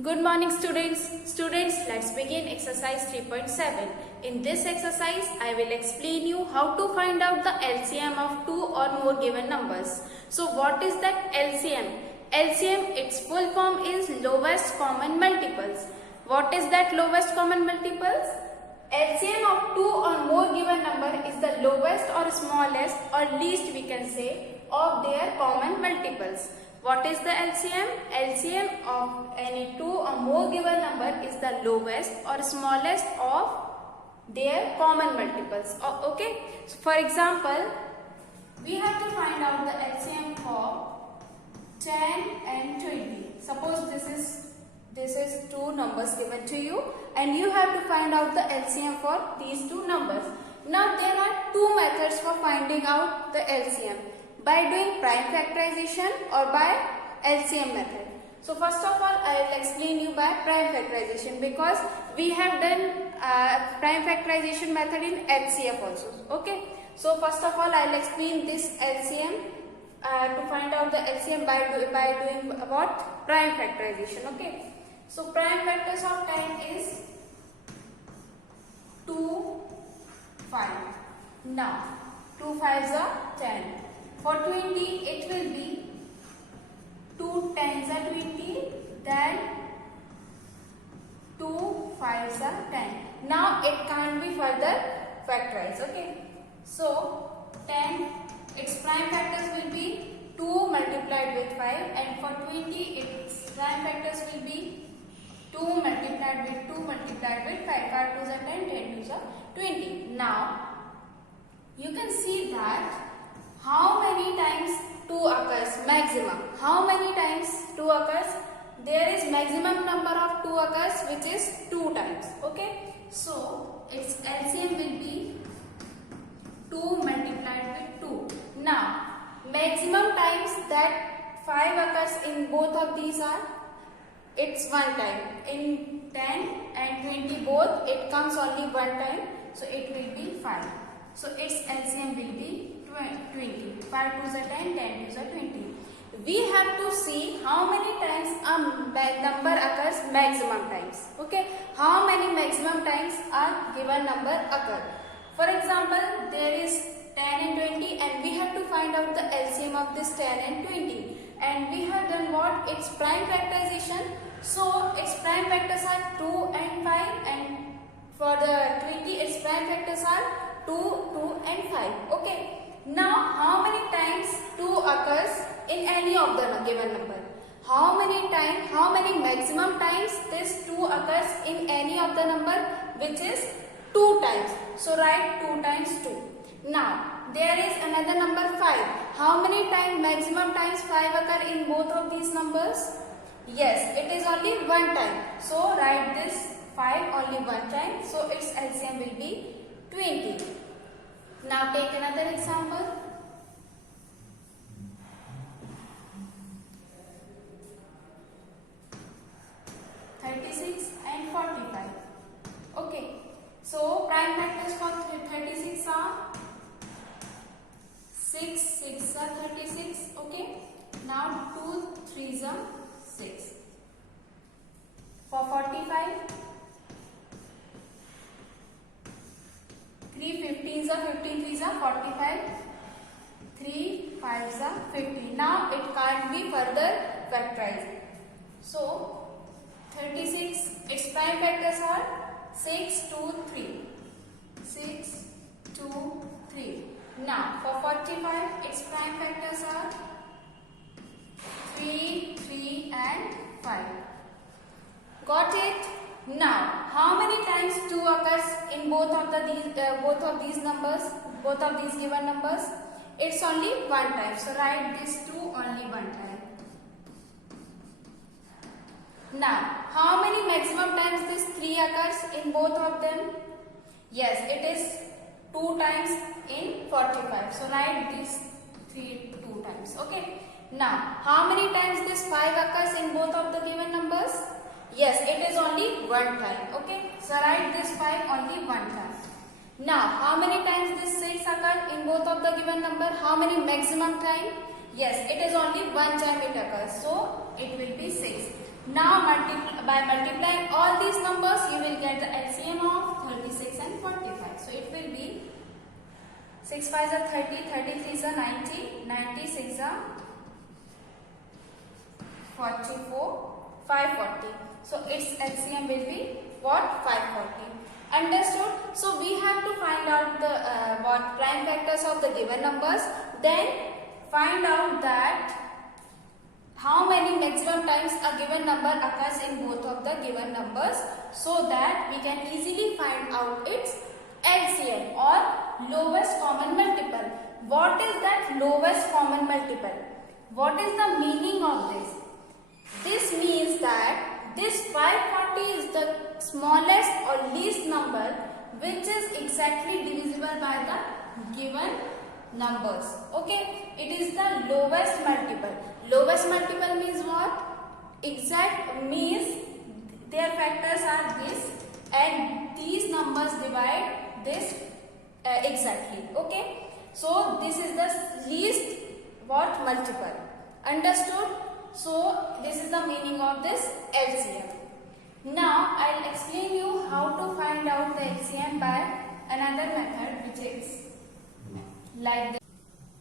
Good morning students. Students, let's begin exercise 3.7. In this exercise, I will explain you how to find out the LCM of two or more given numbers. So what is that LCM? LCM, its full form is lowest common multiples. What is that lowest common multiples? LCM of two or more given number is the lowest or smallest or least we can say of their common multiples. What is the LCM? LCM of any two or more given number is the lowest or smallest of their common multiples. Okay. So for example, we have to find out the LCM for 10 and 20. Suppose this is two numbers given to you and you have to find out the LCM for these two numbers. Now there are two methods for finding out the LCM, by doing prime factorization or by LCM method. So first of all, I will explain you by prime factorization because we have done prime factorization method in HCF also. Okay. So first of all, I will explain this LCM to find out the LCM by doing what? Prime factorization. Okay. So prime factors of 10 is 2, 5. Now 2 5s are 10. For 20 it will be 2 10s are 20, then 2 5s are 10. Now it can't be further factorized. Okay. So 10, its prime factors will be 2 multiplied with 5, and for 20 its prime factors will be 2 multiplied with 2 multiplied with 5. 5 2s are 10, 10 2s are 20. Now you can see that how many times 2 occurs? Maximum. How many times 2 occurs? There is maximum number of 2 occurs, which is 2 times. Okay. So its LCM will be 2 multiplied with 2. Now maximum times that 5 occurs in both of these are, it's 1 time. In 10 and 20 both it comes only 1 time, so it will be 5. So its LCM will be 20. 5 2s are 10, 10 2s are 20. We have to see how many times a number occurs maximum times. Okay, how many maximum times a given number occur. For example, there is 10 and 20 and we have to find out the LCM of this 10 and 20. And we have done what? Its prime factorization. So its prime factors are 2 and 5, and for the 20 its prime factors are 2, 2 and 5. Okay. Now how many times 2 occurs in any of the given number? How many maximum times this 2 occurs in any of the number, which is 2 times. So write 2 times 2. Now there is another number 5. How many maximum times 5 occur in both of these numbers? Yes, it is only 1 time. So write this 5 only 1 time. So its LCM will be 20. Now take another example. And 45. Okay. So prime factors for 36 are 6, 6 are 36. Okay. Now 2 3s are 6. For 45, 3 15s are 15 3s are 45. 3 5s are 50. Now it can't be further factorized. So 36, its prime factors are 6 2 3. 6 2 3. Now for 45, its prime factors are 3 3 and 5. Got it? Now how many times 2 occurs in both of these numbers, both of these given numbers? It's only 1 time. So write this 2 only 1 time. Now how many maximum times this 3 occurs in both of them? Yes, it is 2 times in 45. So write this 3 2 times. Okay. Now how many times this 5 occurs in both of the given numbers? Yes, it is only 1 time. Okay. So write this 5 only 1 time. Now how many times this 6 occur in both of the given number? How many maximum time? Yes, it is only 1 time it occurs. So it will be 6. Now by multiplying all these numbers, you will get the LCM of 36 and 45. So it will be 6 5s are 30, 33s are 90, 96 are 44, 540. So its LCM will be what? 540. Understood? So we have to find out the what prime factors of the given numbers. Then find out that how many maximum times a given number occurs in both of the given numbers, so that we can easily find out its LCM or lowest common multiple. What is that lowest common multiple? What is the meaning of this? This means that this 540 is the smallest or least number which is exactly divisible by the given numbers. Okay, it is the lowest multiple. Lowest multiple means what? Exact means their factors are this and these numbers divide this exactly. Okay, so this is the least what multiple. Understood? So this is the meaning of this LCM. Now I'll explain you how to find out the LCM by another method, which is like this.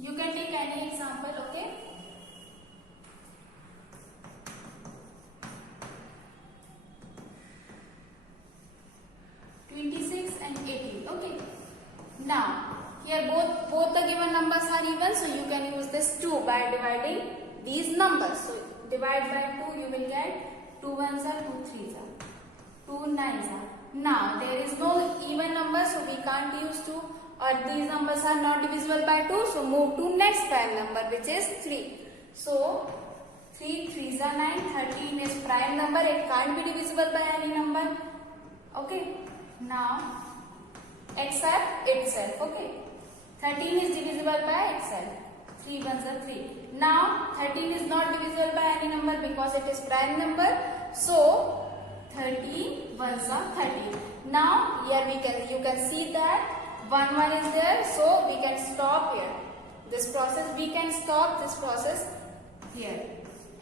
You can take any example, okay? And 18. Okay. Now here both the given numbers are even, so you can use this 2 by dividing these numbers. So divide by 2, you will get 2 1s are 2 3s are 2 9s are. Now there is no even number, so we can't use 2, or these numbers are not divisible by 2. So move to next prime number, which is 3. So 3 3s are 9. 13 is prime number. It can't be divisible by any number. Okay. Now except itself. Okay. 13 is divisible by itself. 3 1s are 3. Now 13 is not divisible by any number because it is prime number. So 13 1s are 13. Now here you can see that 1 1 is there, so we can stop here. This process, we can stop this process here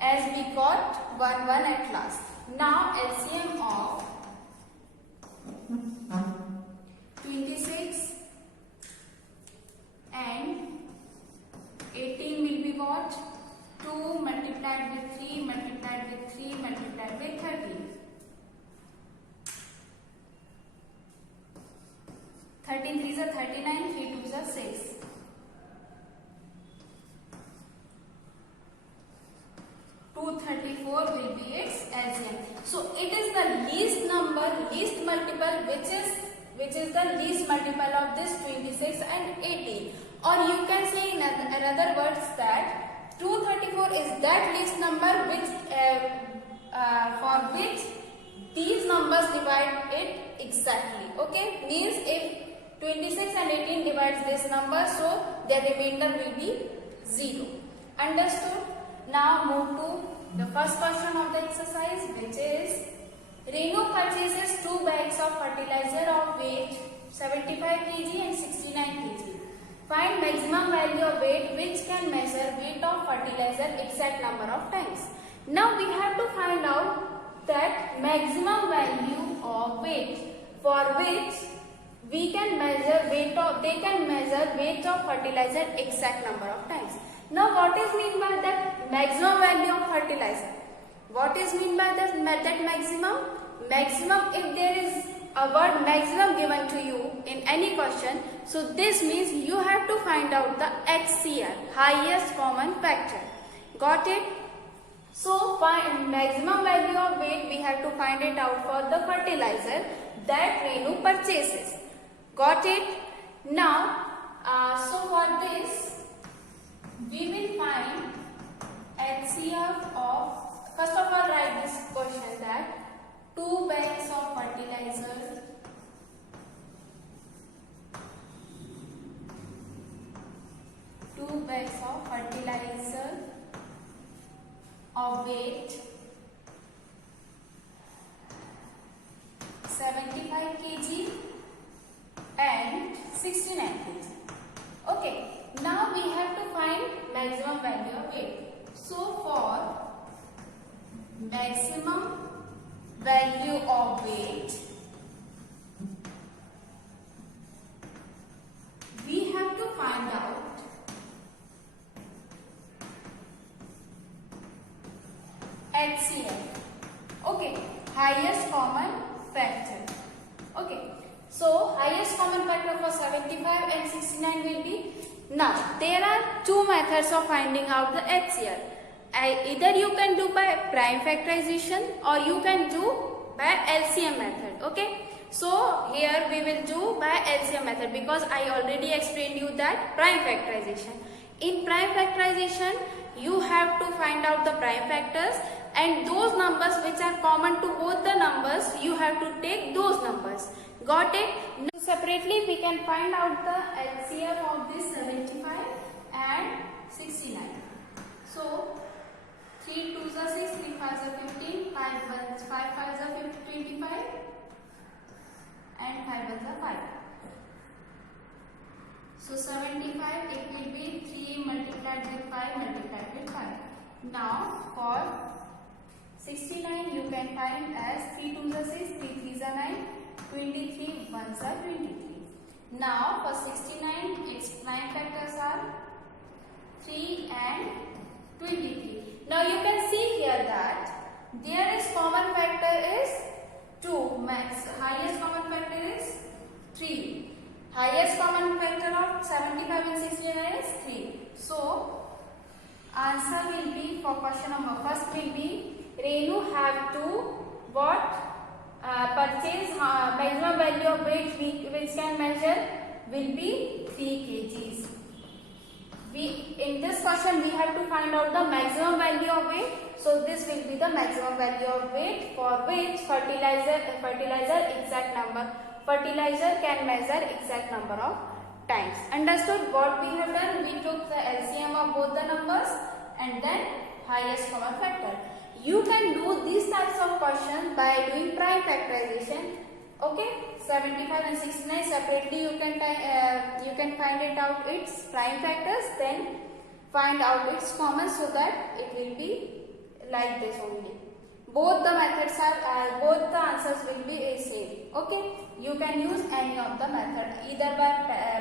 as we got 1 1 at last. Now LCM of 26 and 18 will be what? 2 multiplied with 3 multiplied with 3 multiplied with 13. 13 3s are 39, 3 2s are 6. 234 will be its LCM. So it is the least number, least multiple, which is the least multiple of this 26 and 18. Or you can say in other words that 234 is that least number which for which these numbers divide it exactly. Okay, means if 26 and 18 divides this number, so their remainder will be 0. Understood? Now move to the first question of the exercise, which is Renu purchases 2 bags of fertilizer of weight 75 kg and 69 kg. Find maximum value of weight which can measure weight of fertilizer exact number of times. Now we have to find out that maximum value of weight for which we can measure weight of, they can measure weight of fertilizer exact number of times. Now what is mean by that maximum value of fertilizer? What is mean by that maximum? Maximum, if there is a word maximum given to you in any question, so this means you have to find out the HCF, highest common factor. Got it? So find maximum value of weight, we have to find it out for the fertilizer that Renu purchases. Got it? Now, so for this, we will find HCF of, first of all write this question that 2 bags of fertilizer of weight 75 kg and 69 kg. Okay, now we have to find maximum value of weight. So for maximum value of weight, we have to find out HCF. Okay, highest common factor. Okay, so highest common factor for 75 and 69 will be. Now there are two methods of finding out the HCF. Either you can do by prime factorization or you can do by LCM method. Okay, so here we will do by LCM method because I already explained you that prime factorization. In prime factorization you have to find out the prime factors, and those numbers which are common to both the numbers you have to take those numbers. Got it? Now separately we can find out the LCM of this 75 and 69. So 3 2s are 6, 3 5s are 15, 5 5s are 25 and 5 1s are 5. So 75 it will be 3 multiplied with 5 multiplied with 5. Now for 69 you can find as 3 2s are 6, 3 3s are 9, 23 1s are 23. Now for 69 its prime factors are 3 and 23. Now you can see here that there is common factor is 2, max highest common factor is 3. Highest common factor of 75 and 69 is 3. So answer will be for question number first will be Renu have to what purchase maximum value of weight which can measure will be 3 kgs. In this question we have to find out the maximum value of weight. So this will be the maximum value of weight for which fertilizer exact number. Fertilizer can measure exact number of times. Understood what we have done? We took the LCM of both the numbers and then highest common factor. You can do these types of questions by doing prime factorization. Okay, 75 and 69 separately you can find it out its prime factors, then find out its common so that it will be like this only. Both the methods are both the answers will be same. Okay, you can use any of the method either by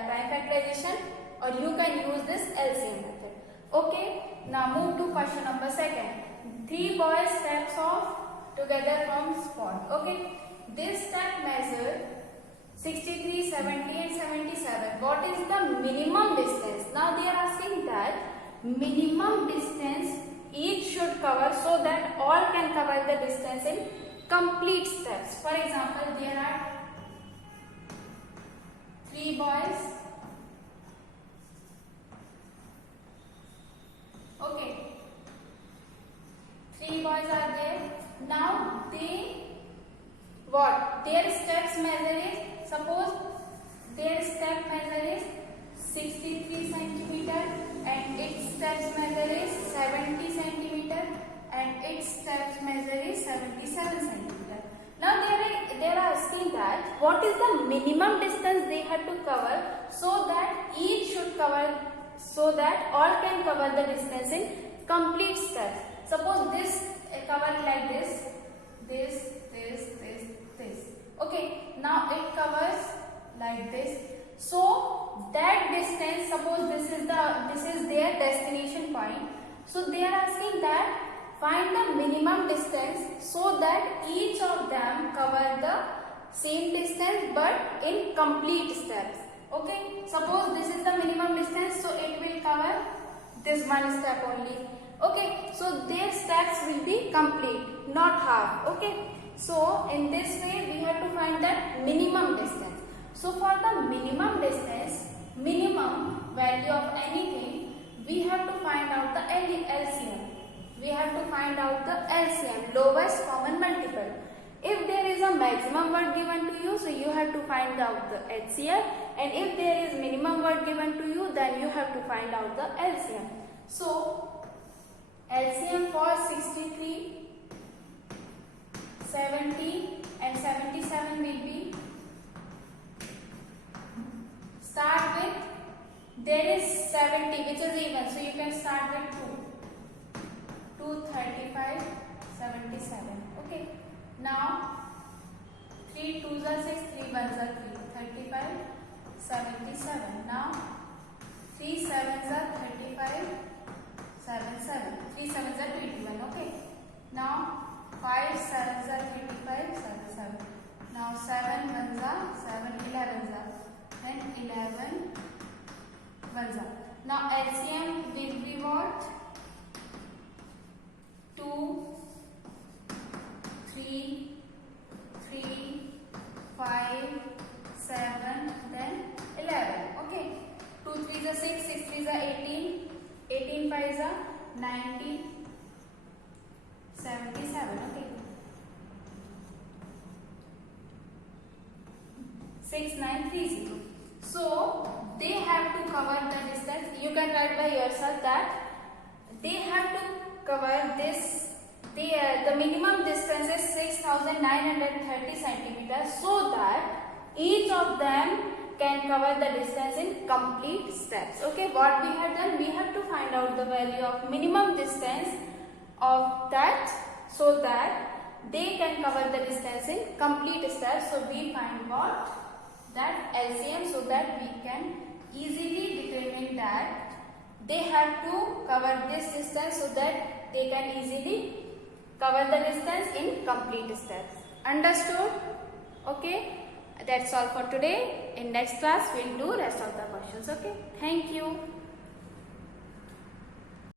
prime factorization or you can use this LCM method. Okay, now move to question number second. 3 boys steps off together from spot. Okay, this step measure 63, 70 and 77. What is the minimum distance? Now they are asking that minimum distance each should cover so that all can cover the distance in complete steps. For example, there are 3 boys. Okay, 3 boys are there. Now they what? Their steps measure is, suppose their step measure is 63 centimeter and its steps measure is 70 centimeter and its steps measure is 77 centimeter. Now they are asking that what is the minimum distance they have to cover so that each should cover, so that all can cover the distance in complete steps. Suppose this cover like this. Okay, now it covers like this. So that distance, suppose this is their destination point. So they are asking that find the minimum distance so that each of them cover the same distance but in complete steps. Okay, suppose this is the minimum distance, so it will cover this one step only. Okay, so their steps will be complete, not half. Okay, so in this way we have to find that minimum distance. So for the minimum distance, minimum value of anything, we have to find out the LCM. We have to find out the LCM, lowest common multiple. If there is a maximum word given to you, so you have to find out the HCF, and if there is minimum word given to you, then you have to find out the LCM. So LCM for 63, 70 and 77 will be, start with, there is 70 which is even, so you can start with 2, 35, 70. 77. Okay. Now 3 2s are 6, 3 1s are 3, 35, 77. Now 3 7s are 35, 7. 3 7s are 21. Okay. Now 5 7s are 35, 7. Now 7 1s are 7, 11s are, then 11 1s are. Now LCM will be what? 2 3 3 5 7, then 11. Okay. 2 3s are 6, 6 3s are 18, 18 5s are 90, 77. Okay. 6930. So they have to cover the distance. You can write by yourself that they have to cover this. The minimum distance is 6930 centimeters, so that each of them can cover the distance in complete steps. Okay, what we have done, we have to find out the value of minimum distance of that, so that they can cover the distance in complete steps. So we find what? That LCM, so that we can easily determine that they have to cover this distance, so that they can easily cover the distance in complete steps. Understood? Okay, that's all for today. In next class we'll do rest of the questions. Okay, thank you.